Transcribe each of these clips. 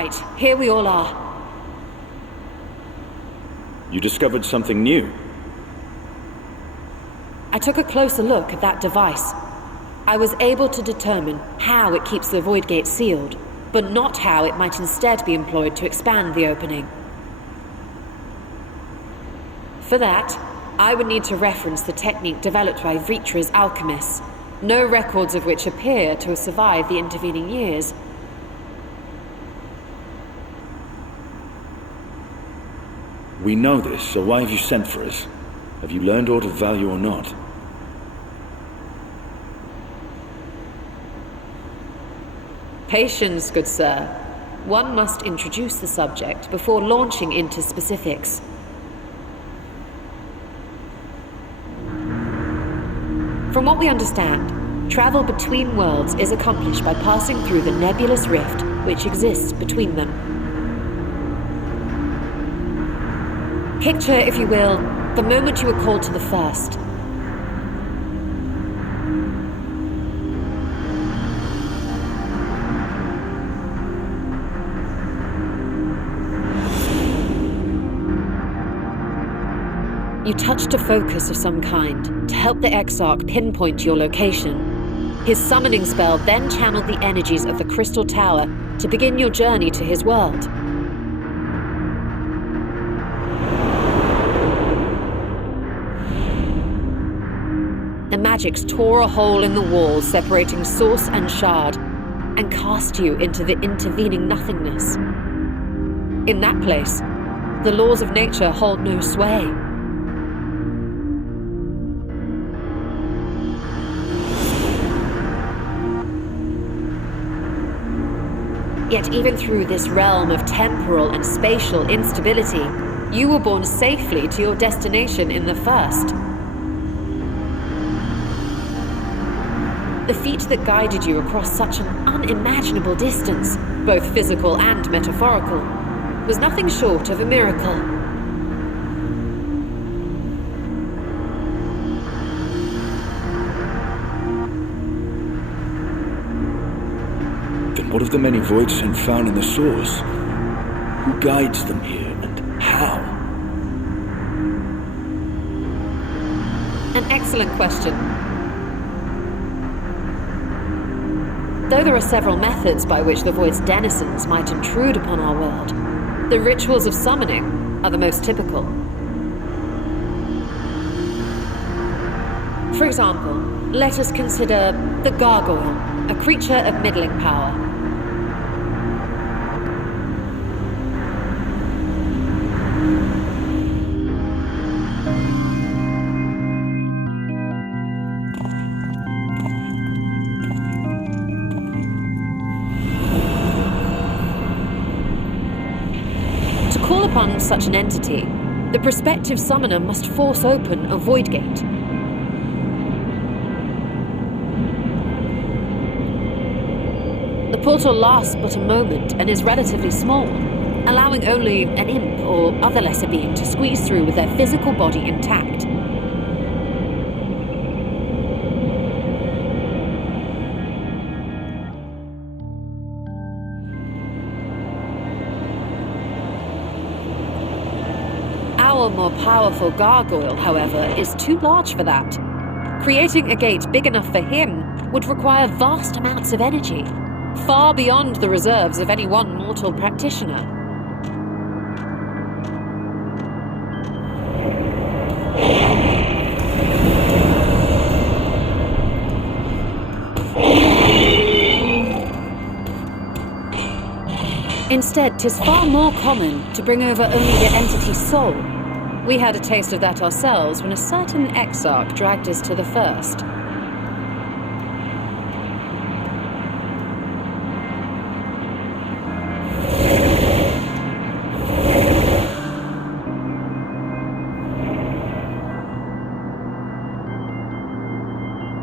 right. Here we all are. You discovered something new? I took a closer look at that device. I was able to determine how it keeps the void gate sealed, but not how it might instead be employed to expand the opening. For that, I would need to reference the technique developed by Vritra's alchemists, no records of which appear to have survived the intervening years. We know this, so why have you sent for us? Have you learned aught of value or not? Patience, good sir. One must introduce the subject before launching into specifics. From what we understand, travel between worlds is accomplished by passing through the nebulous rift which exists between them. Picture, if you will, the moment you were called to the first. You touched a focus of some kind to help the Exarch pinpoint your location. His summoning spell then channeled the energies of the Crystal Tower to begin your journey to his world. The magics tore a hole in the wall separating source and shard, and cast you into the intervening nothingness. In that place, the laws of nature hold no sway. Yet even through this realm of temporal and spatial instability, you were borne safely to your destination in the first. The feat that guided you across such an unimaginable distance, both physical and metaphorical, was nothing short of a miracle. Then what of the many voids sent found in the source? Who guides them here, and how? An excellent question. Though there are several methods by which the Void's denizens might intrude upon our world, the rituals of summoning are the most typical. For example, let us consider the Gargoyle, a creature of middling power. Upon such an entity, the prospective summoner must force open a void gate. The portal lasts but a moment and is relatively small, allowing only an imp or other lesser being to squeeze through with their physical body intact. Our more powerful gargoyle, however, is too large for that. Creating a gate big enough for him would require vast amounts of energy, far beyond the reserves of any one mortal practitioner. Instead, 'tis far more common to bring over only the entity's soul. We had a taste of that ourselves when a certain Exarch dragged us to the first.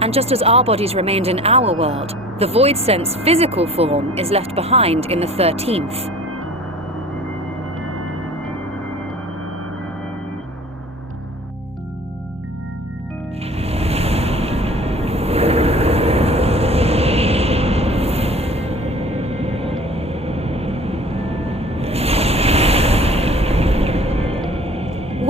And just as our bodies remained in our world, the Void Sense physical form is left behind in the 13th.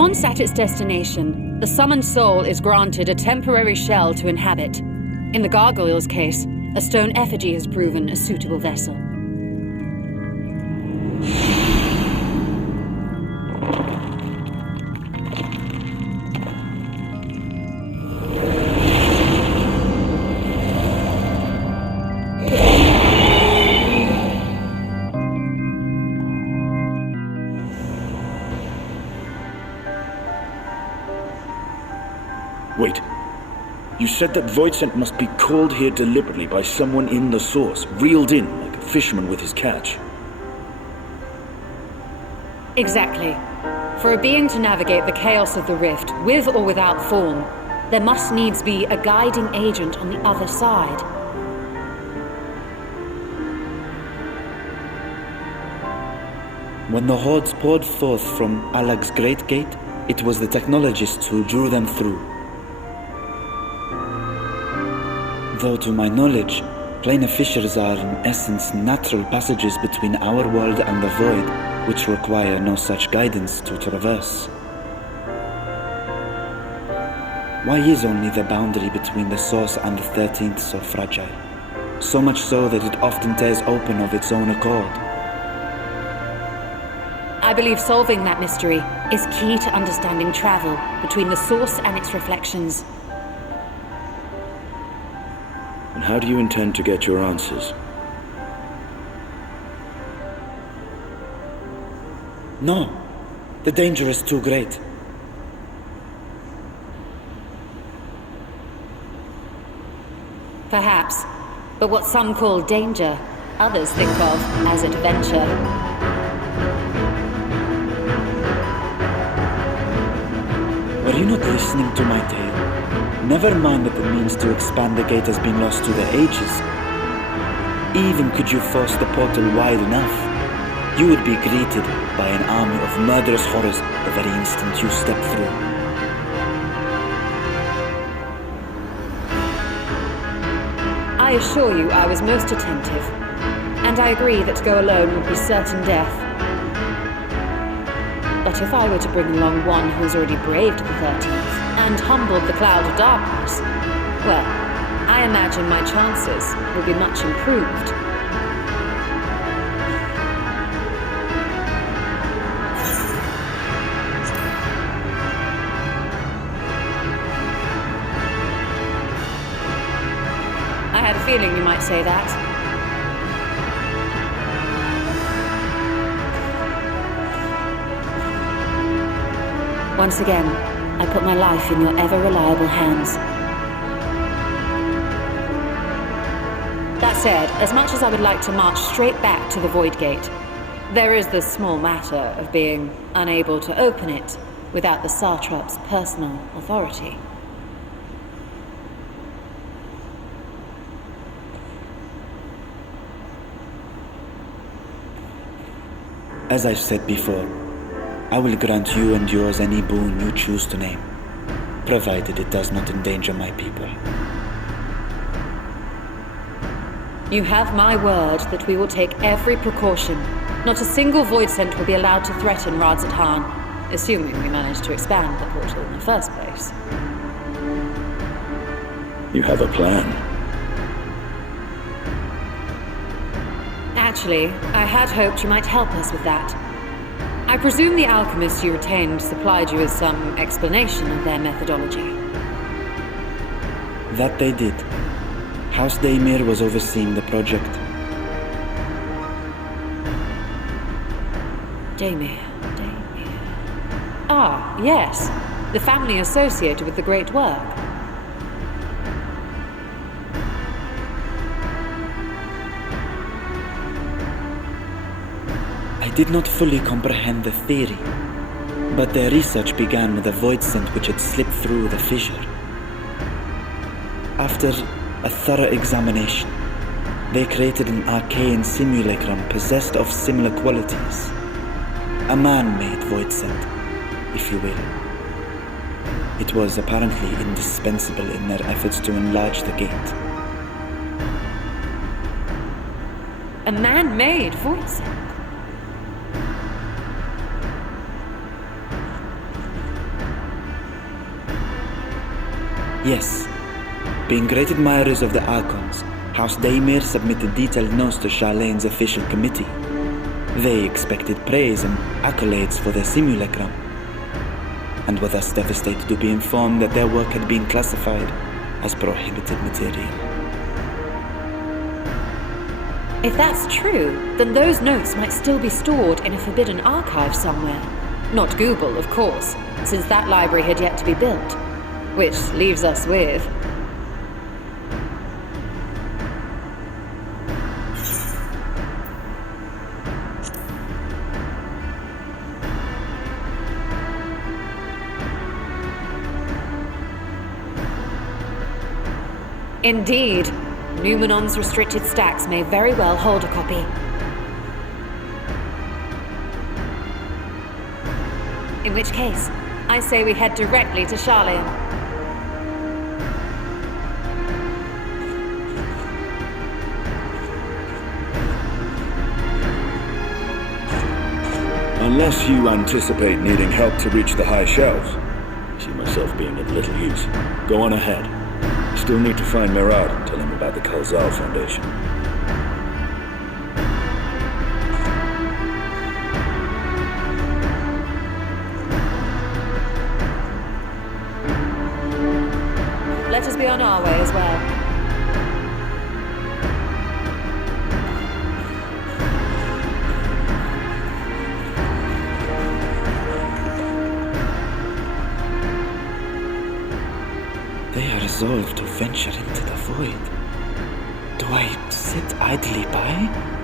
Once at its destination, the summoned soul is granted a temporary shell to inhabit. In the gargoyle's case, a stone effigy has proven a suitable vessel. Wait. You said that Voidsent must be called here deliberately by someone in the source, reeled in like a fisherman with his catch. Exactly. For a being to navigate the chaos of the rift, with or without form, there must needs be a guiding agent on the other side. When the hordes poured forth from Alag's Great Gate, it was the technologists who drew them through. Though to my knowledge, planar fissures are in essence natural passages between our world and the void, which require no such guidance to traverse. Why is only the boundary between the source and the 13th so fragile? So much so that it often tears open of its own accord. I believe solving that mystery is key to understanding travel between the source and its reflections. And how do you intend to get your answers? No, the danger is too great. Perhaps, but what some call danger, others think of as adventure. Were you not listening to my tale? Never mind that the means to expand the gate has been lost to the ages. Even could you force the portal wide enough, you would be greeted by an army of murderous horrors the very instant you step through. I assure you I was most attentive, and I agree that to go alone would be certain death. But if I were to bring along one who has already braved the 13th, and humbled the cloud of darkness, well, I imagine my chances will be much improved. I had a feeling you might say that. Once again, I put my life in your ever-reliable hands. That said, as much as I would like to march straight back to the Void Gate, there is the small matter of being unable to open it without the Satrap's personal authority. As I've said before, I will grant you and yours any boon you choose to name, provided it does not endanger my people. You have my word that we will take every precaution. Not a single Voidsent will be allowed to threaten Radzat-Han, assuming we manage to expand the portal in the first place. You have a plan. Actually, I had hoped you might help us with that. I presume the alchemists you retained supplied you with some explanation of their methodology. That they did. House Daymir was overseeing the project. Daymir. Ah, yes. The family associated with the great work. I did not fully comprehend the theory, but their research began with a Voidsent which had slipped through the fissure. After a thorough examination, they created an arcane simulacrum possessed of similar qualities. A man-made Voidsent, if you will. It was apparently indispensable in their efforts to enlarge the gate. A man-made Voidsent? Yes. Being great admirers of the Archons, House Daemir submitted detailed notes to Charlene's official committee. They expected praise and accolades for their simulacrum, and were thus devastated to be informed that their work had been classified as prohibited material. If that's true, then those notes might still be stored in a forbidden archive somewhere. Not Google, of course, since that library had yet to be built. Which leaves us with... Indeed. Numenon's restricted stacks may very well hold a copy. In which case, I say we head directly to Charlene. Unless you anticipate needing help to reach the high shelves. I see myself being of little use. Go on ahead. Still need to find Murad and tell him about the Khalzal Foundation. Let us be on our way as well. They are resolved to venture into the void. Do I sit idly by?